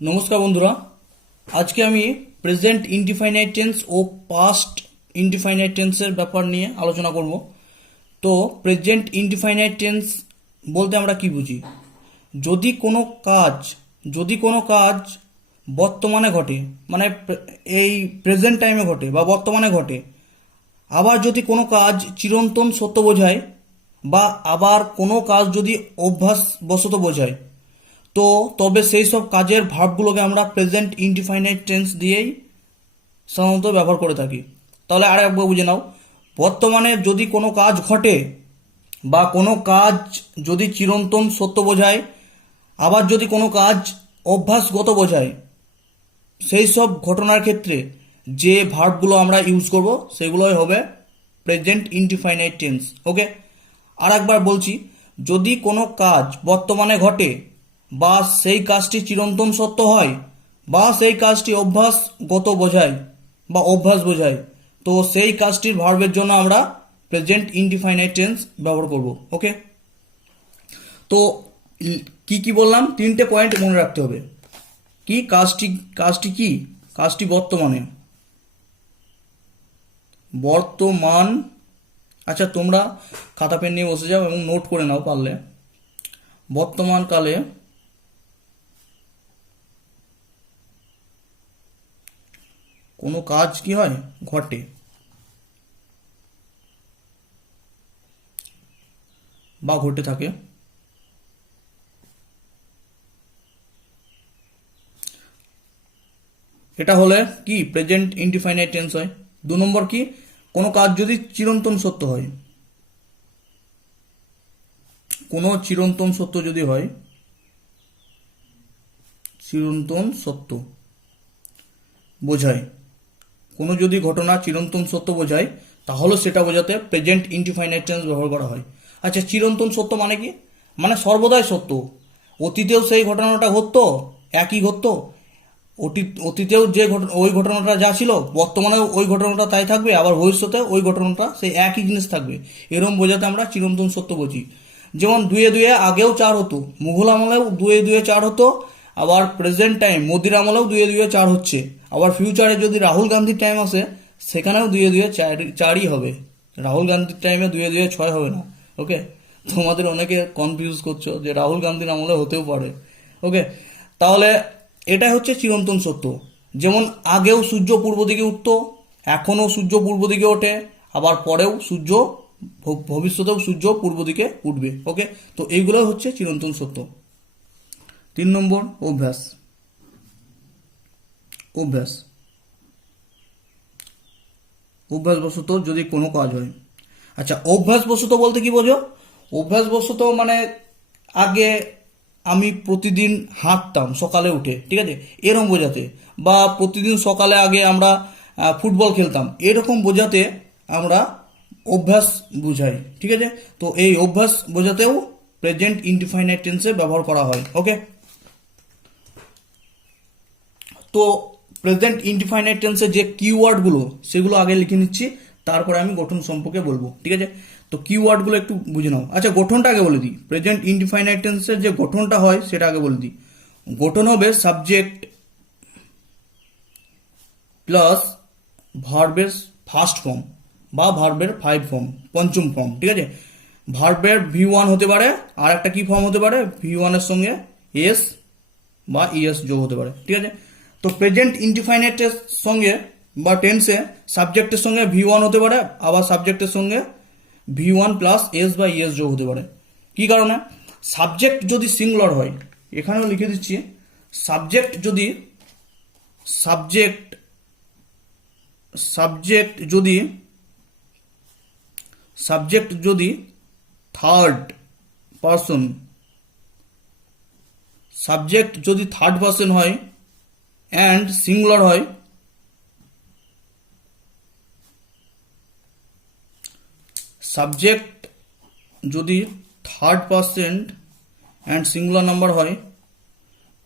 নমস্কার বন্ধুরা, আজকে আমি প্রেজেন্ট ইনডিফাইনাইট টেন্স ও পাস্ট ইনডিফাইনাইট টেন্সের ব্যাপার নিয়ে আলোচনা করব। তো প্রেজেন্ট ইনডিফাইনাইট টেন্স বলতে আমরা কি বুঝি? যদি কোনো কাজ বর্তমানে ঘটে, মানে এই প্রেজেন্ট টাইমে ঘটে বা বর্তমানে ঘটে, আবার যদি কোনো কাজ চিরন্তন সত্য বোঝায়, বা আবার কোনো কাজ যদি অভ্যাসবশত বোঝায়, তো তবে সেই সব কাজের ভার্বগুলোকে আমরা প্রেজেন্ট ইনডিফাইনাইট টেন্স দিয়েই সাধারণত ব্যবহার করে থাকি। তাহলে আর একবার বুঝে নাও, বর্তমানে যদি কোনো কাজ ঘটে বা কোনো কাজ যদি চিরন্তন সত্য বোঝায়, আবার যদি কোনো কাজ অভ্যাসগত বোঝায়, সেই সব ঘটনার ক্ষেত্রে যে ভার্বগুলো আমরা ইউজ করব সেগুলোই হবে প্রেজেন্ট ইনডিফাইনাইট টেন্স। ওকে, আর একবার বলছি, যদি কোনো কাজ বর্তমানে ঘটে বা সেই কাজটি চিরন্তন সত্য হয় বা সেই কাজটি অভ্যাসগত বোঝায় বা অভ্যাস বোঝায়, তো সেই কাজটির ভার্বের জন্য আমরা প্রেজেন্ট ইনডিফাইনাইট টেন্স ব্যবহার করব। ওকে, তো কি কি বললাম, তিনটে পয়েন্ট মনে রাখতে হবে। কি কাজটি বর্তমানে, আচ্ছা তোমরা খাতা পেন নিয়ে বসে যাও এবং নোট করে নাও পারলে। বর্তমান কালে কোনো কাজ কি হয়, ঘটে বা ঘটে থাকে, এটা হলে কি প্রেজেন্ট ইনডিফাইনাইট টেন্স হয়। 2 নম্বর কি, কোনো কাজ যদি চিরন্তন সত্য হয়, কোনো চিরন্তন সত্য যদি হয়, চিরন্তন সত্য বোঝায়, কোনো যদি ঘটনা চিরন্তন সত্য বোঝায়, তাহলে সেটা বোঝাতে প্রেজেন্ট ইনডিফাইনাইট টেন্স ব্যবহার করা হয়। আচ্ছা, চিরন্তন সত্য মানে কি? মানে সর্বদাই সত্য। অতীতেও সেই ঘটনাটা ঘটতো, একই ঘটতো। অতীতেও যে ওই ঘটনাটা যা ছিল, বর্তমানেও ওই ঘটনাটা তাই থাকবে, আবার ভবিষ্যতে ওই ঘটনাটা সেই একই জিনিস থাকবে, এরকম বোঝাতে আমরা চিরন্তন সত্য বুঝি। যেমন 2-2 আগেও 4 হতো, মুঘল আমলেও 2-2 4 হতো, আবার প্রেজেন্ট টাইম মোদির আমলেও 2-2 4 হচ্ছে, আবার ফিউচারে যদি রাহুল গান্ধীর টাইম আসে সেখানেও 2-2 4ই হবে। রাহুল গান্ধীর টাইমে 2-2 6 হবে না। ওকে, তোমাদের অনেকে কনফিউজ করছো যে রাহুল গান্ধীর আমলে হতেও পারে। ওকে, তাহলে এটা হচ্ছে চিরন্তন সত্য। যেমন আগেও সূর্য পূর্ব দিকে উঠতো, এখনও সূর্য পূর্ব দিকে ওঠে, আবার পরেও ভবিষ্যতেও সূর্য পূর্ব দিকে উঠবে। ওকে, তো এইগুলো হচ্ছে চিরন্তন সত্য। 3 নম্বর, অভ্যাস। অভ্যাসবশত যদি কোনো কাজ হয়। আচ্ছা, অভ্যাসবশত বলতে কি বোঝো? অভ্যাসবশত মানে আগে আমি প্রতিদিন হাঁটতাম সকালে উঠে, ঠিক আছে, এরকম বোঝাতে, বা প্রতিদিন সকালে আগে আমরা ফুটবল খেলতাম, এরকম বোঝাতে আমরা অভ্যাস বুঝাই। ঠিক আছে, তো এই অভ্যাস বোঝাতেও প্রেজেন্ট ইনডিফাইনাইট টেন্সে ব্যবহার করা হয়। ওকে, তো প্রেজেন্ট ইনডিফাইনাইট টেন্সের যে কিওয়ার্ডগুলো সেগুলো আগে লিখে নিচ্ছি, তারপরে আমি গঠন সম্পর্কে বলবো। ঠিক আছে, তো কিওয়ার্ডগুলো একটু বুঝে নাও। আচ্ছা, গঠনটা আগে বলে দিই। প্রেজেন্ট ইনডিফাইনাইট টেন্সের যে গঠনটা হয় সেটা আগে বলে দিই। গঠন হবে সাবজেক্ট প্লাস ভার্বের ফার্স্ট ফর্ম বা ভার্বের 5 ফর্ম, পঞ্চম ফর্ম। ঠিক আছে, ভার্বের V1 হতে পারে, আর একটা কি ফর্ম হতে পারে, V1 এর সঙ্গে এস বা ইএস যোগ হতে পারে। ঠিক আছে, তো প্রেজেন্ট ইনডিফাইনাইটের সঙ্গে বা টেন্সে সাবজেক্টের সঙ্গে V1 হতে পারে, আবার সাবজেক্টের সঙ্গে V1 প্লাস এস বা ইএস যোগ হতে পারে। কি কারণে? সাবজেক্ট যদি সিঙ্গুলার হয়, এখানেও লিখে দিচ্ছি, সাবজেক্ট যদি সাবজেক্ট সাবজেক্ট যদি সাবজেক্ট যদি থার্ড পারসন, সাবজেক্ট যদি থার্ড পারসন হয় অ্যান্ড সিঙ্গুলার হয়, সাবজেক্ট যদি third person and singular number হয়,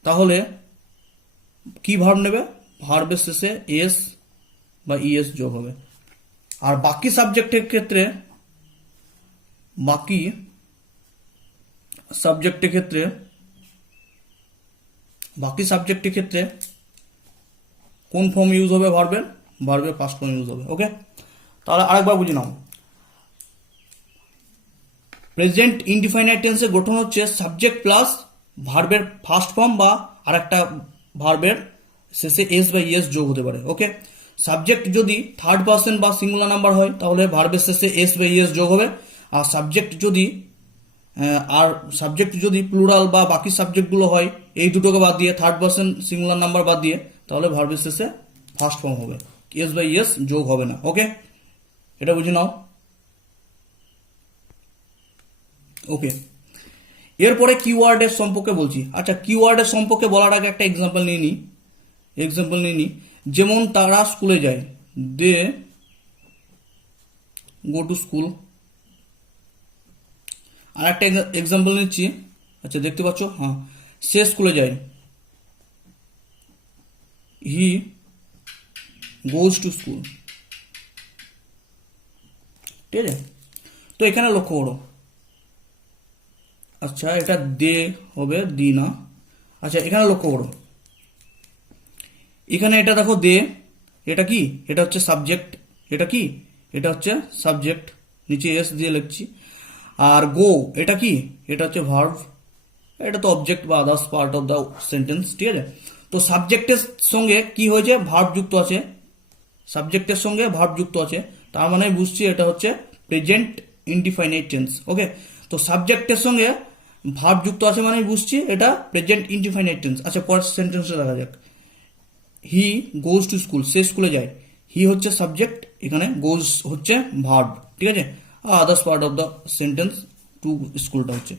তাহলে কি ভার্ব নেবে? ভার্বের শেষে এস বা ইএস যোগ হবে। আর বাকি সাবজেক্টের ক্ষেত্রে বাকি সাবজেক্টের ক্ষেত্রে কোন ফর্ম ইউজ হবে ভার্বের? ভার্বের ফার্স্ট ফর্ম ইউজ হবে। ওকে, তাহলে আরেকবার বুঝে নাও। প্রেজেন্ট ইনডিফাইনাইট টেন্সের গঠন হচ্ছে সাবজেক্ট প্লাস ভার্বের ফার্স্ট ফর্ম বা আরেকটা ভার্বের শেষে এস বা ইএস যোগ হতে পারে। ওকে, সাবজেক্ট যদি থার্ড পার্সন বা সিঙ্গুলার নাম্বার হয় তাহলে ভার্বের শেষে এস বা ইএস যোগ হবে। আর সাবজেক্ট যদি প্লুরাল বা বাকি সাবজেক্টগুলো হয়, এই দুটোকে বাদ দিয়ে, থার্ড পার্সন সিঙ্গুলার নাম্বার বাদ দিয়ে, তাহলে ভার্বের শেষে ফার্স্ট ফর্ম হবে, এস বা ইএস যোগ হবে না। ওকে, এটা বুঝে নাও। ওকে, এরপরে কিওয়ার্ডের সম্পর্কে বলছি। আচ্ছা, কিওয়ার্ডের সম্পর্কে বলার আগে একটা এক্সাম্পল নিয়ে নিই। যেমন তারা স্কুলে যায়, দে গো টু স্কুল। আর একটা এক্সাম্পল নিচ্ছি। আচ্ছা, দেখতে পাচ্ছ? হ্যাঁ, সে স্কুলে যায়, হি গোজ টু স্কুল। ঠিক আছে, তো এখানে লক্ষ্য করো। আচ্ছা, এটা দে হবে, দি না। আচ্ছা, এখানে লক্ষ্য করো, এখানে এটা দেখো দে, এটা কি? এটা হচ্ছে সাবজেক্ট। এটা কি? এটা হচ্ছে সাবজেক্ট, নিচে এস দিয়ে লিখছি। আর গো এটা কি? এটা হচ্ছে ভার্ব। এটা তো অবজেক্ট বা others part of the sentence. ঠিক আছে, তো সাবজেক্টের সঙ্গে কি হয়েছে? ভার্ব যুক্ত আছে। সাবজেক্টের সঙ্গে ভার্ব যুক্ত আছে, তার মানে বুঝছি এটা হচ্ছে প্রেজেন্ট ইনডিফাইনাইট টেন্স। ওকে, তো সাবজেক্টের সঙ্গে ভার্ব যুক্ত আছে মানে বুঝছি এটা প্রেজেন্ট ইনডিফাইনাইট টেন্স। আচ্ছা, পরের সেন্টেন্সটা দেখা যাক। হি গোজ টু স্কুল, সে স্কুলে যায়। হি হচ্ছে সাবজেক্ট, এখানে গোজ হচ্ছে ভার্ব। ঠিক আছে, others part of the sentence to স্কুলটা হচ্ছে।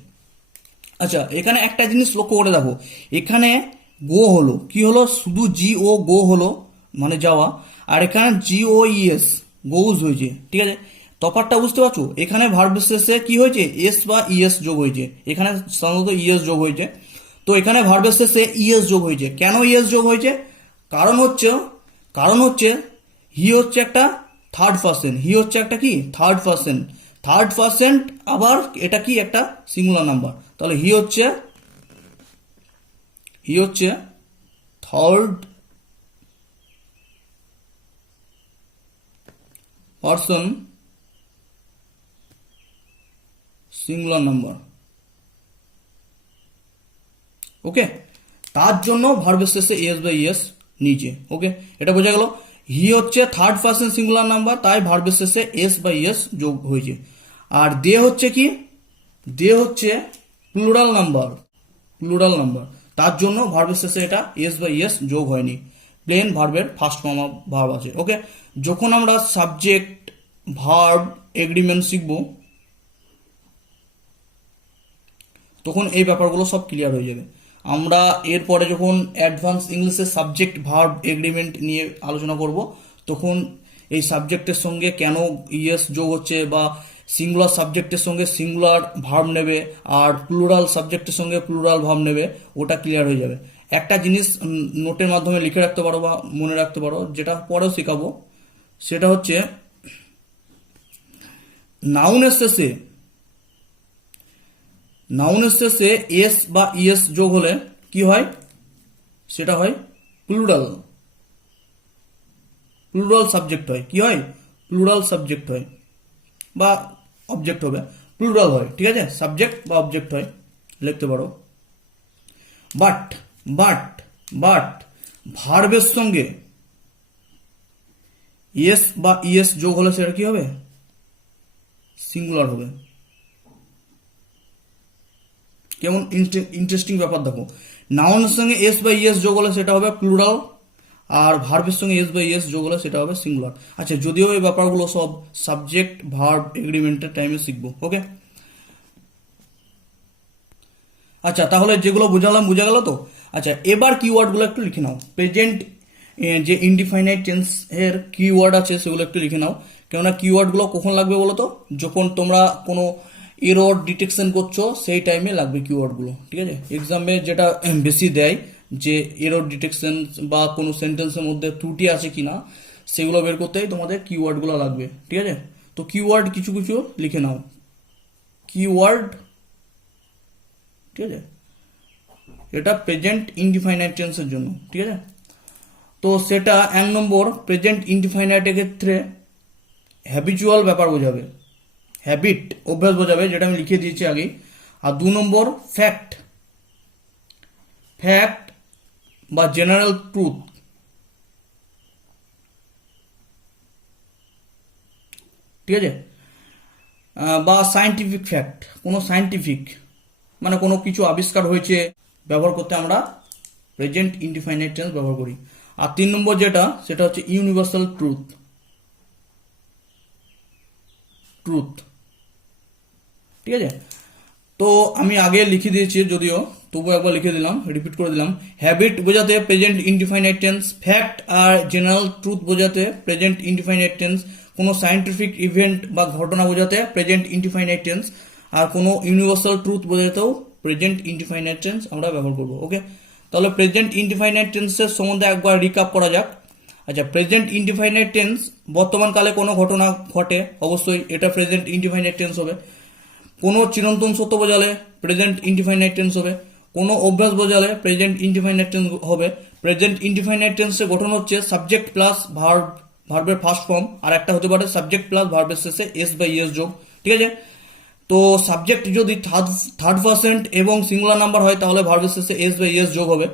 আচ্ছা, এখানে একটা জিনিস লক্ষ্য করে দেখো, এখানে গো হলো, কি হলো? শুধু জি ও গো হলো, মানে যাওয়া। আর এখানে জি ও ইএস গোজ হয়েছে। ঠিক আছে, তফাৎটা বুঝতে পারছো? এখানে ভার্ব শেষে কি হয়েছে? এস বা ইএস যোগ হয়েছে, এখানে সাধারণত ইএস যোগ হয়েছে। তো এখানে ভার্বের শেষে ইএস যোগ হয়েছে। কেন ইএস যোগ হয়েছে? কারণ হচ্ছে হি হচ্ছে একটা থার্ড পার্সন। হি হচ্ছে একটা কি? Third person. থার্ড পার্সন, আবার এটা কি? একটা সিঙ্গুলার নাম্বার। তাহলে হি হচ্ছে থার্ড পার্সন সিঙ্গুলার নাম্বার। ওকে, তার জন্য ভার্বের শেষে এস বা ইএস নিচে। ওকে, এটা বোঝা গেল। হি হচ্ছে থার্ড পার্সন সিঙ্গুলার নাম্বার, তাই ভার্বের শেষে এস বা ইএস যোগ হয়েছে। আর দে হচ্ছে কি? দে হচ্ছে প্লুরাল নাম্বার। তার জন্য ভার্বের শেষে এটা এস বা ইএস যোগ হয়নি, প্লেন ভার্বের ফার্স্ট ফর্ম অফ ভার্ব আছে। ওকে, যখন আমরা সাবজেক্ট ভার্ব এগ্রিমেন্ট শিখব, তখন এই ব্যাপারগুলো সব ক্লিয়ার হয়ে যাবে। আমরা এরপরে যখন অ্যাডভান্স ইংলিশের সাবজেক্ট ভার্ব এগ্রিমেন্ট নিয়ে আলোচনা করব, তখন এই সাবজেক্টের সঙ্গে কেন ইএস যোগ হচ্ছে, বা সিঙ্গুলার সাবজেক্টের সঙ্গে সিঙ্গুলার ভার্ব নেবে আর প্লুরাল সাবজেক্টের সঙ্গে প্লুরাল ভার্ব নেবে, ওটা ক্লিয়ার হয়ে যাবে। একটা জিনিস নোটের মাধ্যমে লিখে রাখতে পারো বা মনে রাখতে পারো, যেটা পরেও শেখাবো, সেটা হচ্ছে নাউনের শেষে এস বা ইএস যোগ হলে কি হয়? সেটা হয় প্লুরাল সাবজেক্ট হয়। কি হয়? প্লুরাল সাবজেক্ট হয়, বা অবজেক্ট হবে, প্লুরাল হয়। ঠিক আছে, সাবজেক্ট বা অবজেক্ট হয়, লিখতে পারো। বাট ভার্বের সঙ্গে এস বা ইএস যোগ হলে সেটা কি হবে? সিঙ্গুলার হবে। কেমন ইন্টারেস্টিং ব্যাপার দেখো, নাউনের সঙ্গে এস বা ইএস যোগ হলে সেটা হবে প্লুরাল, আর ভার্বের সঙ্গে এস বা ইএস যোগ হলে সেটা হবে সিঙ্গুলার। আচ্ছা, যদিও এই ব্যাপারগুলো সব সাবজেক্ট ভার্ব এগ্রিমেন্টের টাইমে শিখবো। ওকে, আচ্ছা, তাহলে যেগুলো বোঝা গেল তো। আচ্ছা, এবার কিওয়ার্ডগুলো একটু লিখে নাও। প্রেজেন্ট যে ইনডিফাইনাইট টেন্স এর কিওয়ার্ড আছে সেগুলো একটু লিখে নাও। কেননা কিওয়ার্ডগুলো কখন লাগবে বলো তো? যখন তোমরা কোনো এরর ডিটেকশন করছো সেই টাইমে লাগবে কিওয়ার্ডগুলো। ঠিক আছে, এক্সামে যেটা বেশি দেয়, যে এরর ডিটেকশন বা কোনো সেন্টেন্সের মধ্যে ত্রুটি আছে কিনা সেগুলো বের করতেই তোমাদের কিওয়ার্ডগুলো লাগবে। ঠিক আছে, তো কিওয়ার্ড কিছু লিখে নাও। কিওয়ার্ড, ঠিক আছে, এটা প্রেজেন্ট ইনডিফাইনাইট টেন্সের জন্য, ঠিক আছে। তো সেটা 1 নম্বর প্রেজেন্ট ইনডিফাইনাইটের ক্ষেত্রে হ্যাবিচুয়াল ব্যাপার বোঝাবে, হ্যাবিট অভ্যাস বোঝাবে, যেটা আমি লিখে দিয়েছি আগে। আর 2 নম্বর ফ্যাক্ট, ফ্যাক্ট বা জেনারেল ট্রুথ, ঠিক আছে, বা সায়েন্টিফিক ফ্যাক্ট, কোনো সায়েন্টিফিক মানে কোনো কিছু আবিষ্কার হয়েছে ব্যবহার করতে আমরা প্রেজেন্ট ইনডিফাইনাইট টেন্স ব্যবহার করি। আর 3 নম্বর যেটা, সেটা হচ্ছে ইউনিভার্সাল ট্রুথ, ট্রুথ, ঠিক আছে। তো আমি আগে লিখে দিয়েছি যদিও, তবু একবার লিখে দিলাম, রিপিট করে দিলাম। হ্যাবিট বোঝাতে প্রেজেন্ট ইনডিফাইনাইট টেন্স, ফ্যাক্ট আর জেনারেল ট্রুথ বোঝাতে প্রেজেন্ট ইনডিফাইনাইট টেন্স, কোনো সায়েন্টিফিক ইভেন্ট বা ঘটনা বোঝাতে প্রেজেন্ট ইনডিফাইনাইট টেন্স, আর কোনো ইউনিভার্সাল ট্রুথ বোঝাতেও প্রেজেন্ট ইনডিফাইনাইট টেন্স আমরা ব্যবহার করবো। ওকে, তাহলে প্রেজেন্ট ইনডিফাইনাইট টেন্সের সম্বন্ধে একবার রিক্যাপ করা যাক। আচ্ছা, প্রেজেন্ট ইনডিফাইনাইট টেন্স বর্তমানকালে কোনো ঘটনা ঘটে, অবশ্যই এটা প্রেজেন্ট ইনডিফাইনাইট টেন্স হবে। কোনো চিরন্তন সত্য বোঝালে প্রেজেন্ট ইনডিফাইনাইট টেন্স হবে। কোনো অভ্যাস বোঝালে প্রেজেন্ট ইনডিফাইনাইট টেন্স হবে। প্রেজেন্ট ইনডিফাইনাইট টেন্সের গঠন হচ্ছে সাবজেক্ট প্লাস ভার্ব, ভার্বের ফার্স্ট ফর্ম, আর একটা হতে পারে সাবজেক্ট প্লাস ভার্বের শেষে এস বা ইএস যোগ, ঠিক আছে। তো সাবজেক্ট যদি থার্ড পার্সেন্ট এবং সিঙ্গুলার নাম্বার হয় তাহলে ভার্বের শেষে এস বা ইএস যোগ হবে।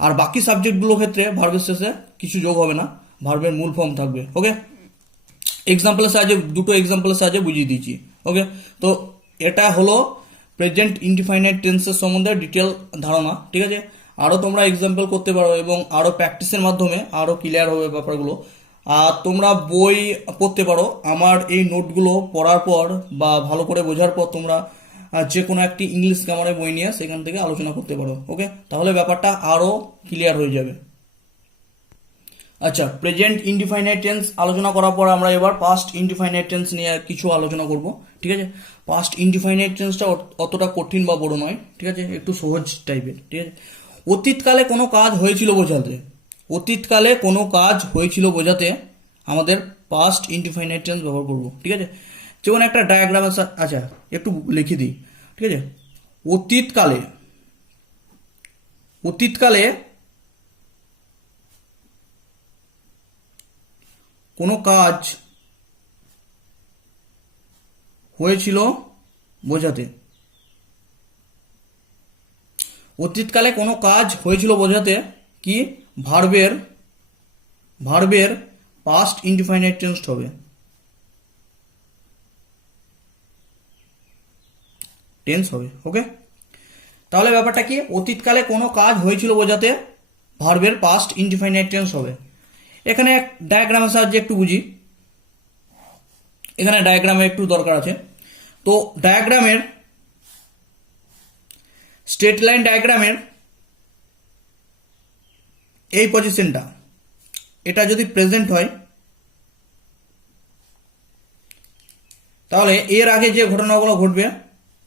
আর বাকি সাবজেক্টগুলোর ক্ষেত্রে ভার্বের শেষে কিছু যোগ হবে না, ভার্বের মূল ফর্ম থাকবে। ওকে, এক্সাম্পলের সাহায্যে, দুটো এক্সাম্পলের সাহায্যে বুঝিয়ে দিয়েছি। ওকে, তো এটা হলো প্রেজেন্ট ইনডিফাইনাইট টেন্সের সম্বন্ধে ডিটেল ধারণা, ঠিক আছে। আরও তোমরা এক্সাম্পল করতে পারো এবং আরও প্র্যাকটিসের মাধ্যমে আরও ক্লিয়ার হবে ব্যাপারগুলো। আর তোমরা বই পড়তে পারো, আমার এই নোটগুলো পড়ার পর বা ভালো করে বোঝার পর তোমরা যে কোনো একটি ইংলিশ গ্রামারের বই নিয়ে সেখান থেকে আলোচনা করতে পারো। ওকে, তাহলে ব্যাপারটা আরও ক্লিয়ার হয়ে যাবে। আচ্ছা, প্রেজেন্ট ইনডিফাইনাইট টেন্স আলোচনা করার পর আমরা এবার পাস্ট ইনডিফাইনাইট টেন্স নিয়ে কিছু আলোচনা করব, ঠিক আছে। পাস্ট ইনডিফাইনাইট টেন্সটা অতটা কঠিন বা বড় নয়, ঠিক আছে, একটু সহজ টাইপের, ঠিক আছে। অতীতকালে কোনো কাজ হয়েছিল বোঝাতে, অতীতকালে কোনো কাজ হয়েছিল বোঝাতে আমাদের পাস্ট ইনডিফাইনাইট টেন্স ব্যবহার করব, ঠিক আছে। যেমন একটা ডায়াগ্রাম, আচ্ছা একটু লিখে দিই, ঠিক আছে। অতীতকালে, অতীতকালে কোনো কাজ হয়েছিল বোঝাতে, অতীতকালে কোনো কাজ হয়েছিল বোঝাতে কি ভার্বের, ভার্বের পাস্ট ইনডিফাইনাইট টেন্স হবে, টেন্স হবে। ওকে, তাহলে ব্যাপারটা কি, অতীতকালে কোনো কাজ হয়েছিল বোঝাতে ভার্বের পাস্ট ইনডিফাইনাইট টেন্স হবে। এখানে এক ডায়াগ্রামের সাহায্যে একটু বুঝি, এখানে ডায়াগ্রামের একটু দরকার আছে। তো ডায়াগ্রামের, স্ট্রেট লাইন ডায়াগ্রামের এই পজিশনটা, এটা যদি প্রেজেন্ট হয় তাহলে এর আগে যে ঘটনাগুলো ঘটবে,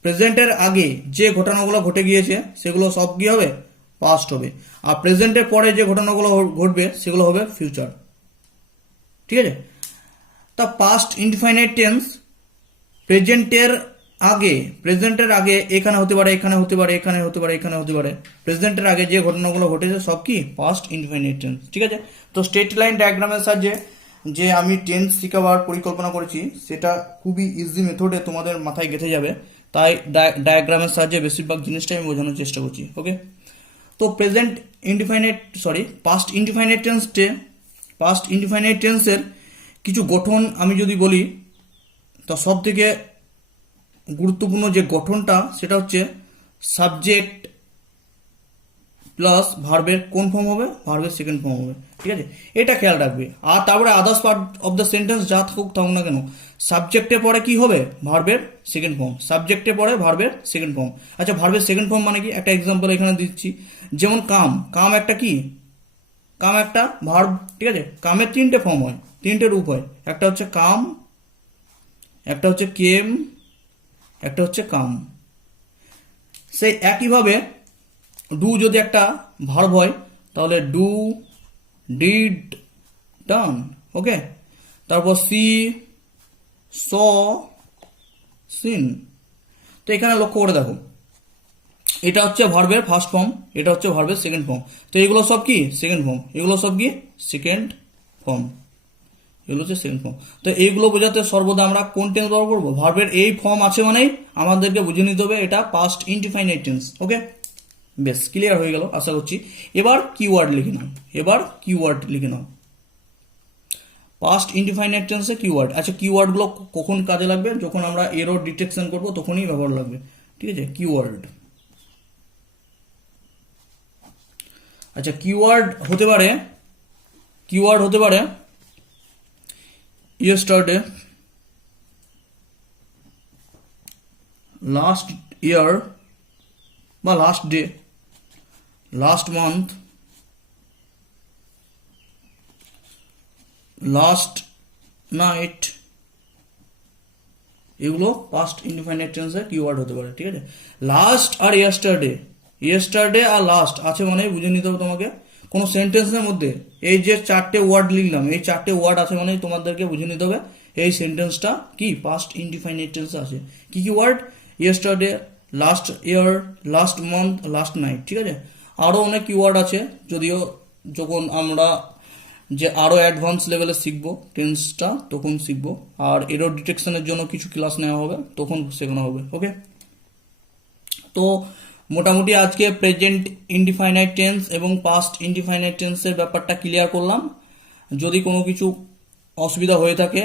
প্রেজেন্টের আগে যে ঘটনাগুলো ঘটে গিয়েছে সেগুলো সব কি হবে, পাস্ট হবে। আর প্রেজেন্টের পরে যে ঘটনাগুলো ঘটবে সেগুলো হবে ফিউচার, ঠিক আছে। তা পাস্ট ইনডিফাইনাইট টেন্স প্রেজেন্টের আগে, প্রেজেন্টের আগে এখানে হতে পারে, এখানে হতে পারে, এখানে হতে পারে, এখানে হতে পারে, প্রেজেন্টের আগে যে ঘটনাগুলো ঘটেছে সব কি পাস্ট ইনডিফাইনাইট টেন্স, ঠিক আছে। তো স্ট্রেট লাইন ডায়াগ্রামের সাহায্যে যে আমি টেন্স শেখাবার পরিকল্পনা করেছি সেটা খুবই ইজি মেথডে তোমাদের মাথায় গেঁথে যাবে, তাই ডায়াগ্রামের সাহায্যে বেশিরভাগ জিনিসটাই আমি বোঝানোর চেষ্টা করছি। ওকে, তো present indefinite, sorry past indefinite টেন্সে, পাস্ট ইনডিফাইনাইট টেন্সের কিছু গঠন আমি যদি বলি, তো সব থেকে গুরুত্বপূর্ণ যে গঠনটা সেটা হচ্ছে সাবজেক্ট প্লাস ভার্বের কোন ফর্ম হবে, ভার্বের সেকেন্ড ফর্ম হবে, ঠিক আছে, এটা খেয়াল রাখবে। আর তারপরে others part of the sentence যা থাকুক না কেন, সাবজেক্টের পরে কি হবে, ভার্বের সেকেন্ড ফর্ম, সাবজেক্টের পরে ভার্বের সেকেন্ড ফর্ম। আচ্ছা, ভার্বের সেকেন্ড ফর্ম মানে কি, একটা এক্সাম্পল এখানে দিচ্ছি, যেমন কাম, কাম একটা কি, কাম একটা ভার্ব, ঠিক আছে। কামের তিনটে ফর্ম হয়, তিনটে রূপ হয়, একটা হচ্ছে কাম, একটা হচ্ছে কেম, একটা হচ্ছে কাম। সেই একইভাবে ডু যদি একটা ভার্ব হয় তাহলে ডু, ডিড, ডান, ওকে। তারপর সি, স, সিন। তো এখানে লক্ষ্য করে দেখো, এটা হচ্ছে ভার্বের ফার্স্ট ফর্ম, এটা হচ্ছে ভার্বের সেকেন্ড ফর্ম। তো এগুলো সব কি সেকেন্ড ফর্ম, এগুলো সব কি সেকেন্ড ফর্ম, এগুলো হচ্ছে সেকেন্ড ফর্ম। তো এইগুলো বোঝাতে সর্বদা আমরা কোন টেন্স ব্যবহার করবো? ভার্বের এই ফর্ম আছে মানেই আমাদেরকে বুঝে নিতে হবে এটা পাস্ট ইনডিফাইনাইট টেন্স। ওকে, বেশ ক্লিয়ার হয়ে গেল আশা করছি। এবার কিওয়ার্ড লিখে নাও, এবার কিওয়ার্ড লিখে নাও। পাস্ট ইনডিফাইনাইট টেন্সে কিওয়ার্ড। আচ্ছা, কিওয়ার্ডগুলো কখন কাজে লাগবে? যখন আমরা এরর ডিটেকশন করব তখনই ব্যবহার লাগবে, ঠিক আছে? কিওয়ার্ড। আচ্ছা, কিওয়ার্ড হতে পারে, কিওয়ার্ড হতে পারে ইয়েস্টারডে, লাস্ট ইয়ার বা last day, last month, last night, এগুলো পাস্ট ইনডিফাইনাইট টেন্সের কিওয়ার্ড হতে পারে, ঠিক আছে? লাস্ট আর ইয়েস্টারডে, ইয়েস্টারডে আর লাস্ট আছে মানে বুঝে নিতে হবে তোমাকে কোনো সেন্টেন্সের মধ্যে এই যে চারটে ওয়ার্ড লিখলাম, এই চারটে ওয়ার্ড আছে মানে তোমাদেরকে বুঝে নিতে হবে এই সেন্টেন্সটা কি পাস্ট ইনডিফাইনাইট টেন্সে আছে। কি কি word? Yesterday, last year, last month, last night, ঠিক আছে? আরও অনেক কিওয়ার্ড আছে, যদিও যখন আমরা যে আরও অ্যাডভান্স লেভেলে শিখবো টেন্সটা তখন শিখবো, আর এরর ডিটেকশনের জন্য কিছু ক্লাস নেওয়া হবে তখন শেখানো হবে। ওকে, তো মোটামুটি আজকে প্রেজেন্ট ইনডিফাইনাইট টেন্স এবং পাস্ট ইনডিফাইনাইট টেন্সের ব্যাপারটা ক্লিয়ার করলাম। যদি কোনো কিছু অসুবিধা হয়ে থাকে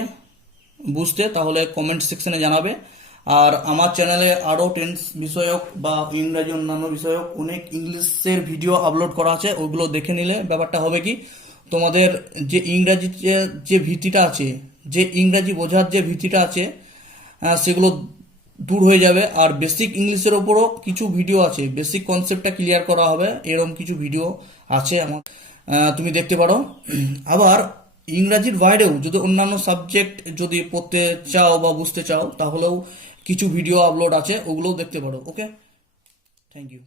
বুঝতে তাহলে কমেন্ট সেকশনে জানাবে। আর আমার চ্যানেলে আরও টেন্স বিষয়ক বা ইংরাজি অন্যান্য বিষয়ক অনেক ইংলিশের ভিডিও আপলোড করা আছে, ওগুলো দেখে নিলে ব্যাপারটা হবে কি তোমাদের যে ইংরাজি যে ভীতিটা আছে, যে ইংরাজি বোঝার যে ভীতিটা আছে সেগুলো দূর হয়ে যাবে। আর বেসিক ইংলিশের ওপরও কিছু ভিডিও আছে, বেসিক কনসেপ্টটা ক্লিয়ার করা হবে, এরকম কিছু ভিডিও আছে আমার, তুমি দেখতে পারো। আবার ইংরাজির বাইরেও যদি অন্যান্য সাবজেক্ট যদি পড়তে চাও বা বুঝতে চাও তাহলেও কিছু ভিডিও আপলোড আছে, ওগুলোও দেখতে পারো। ওকে, থ্যাংক ইউ।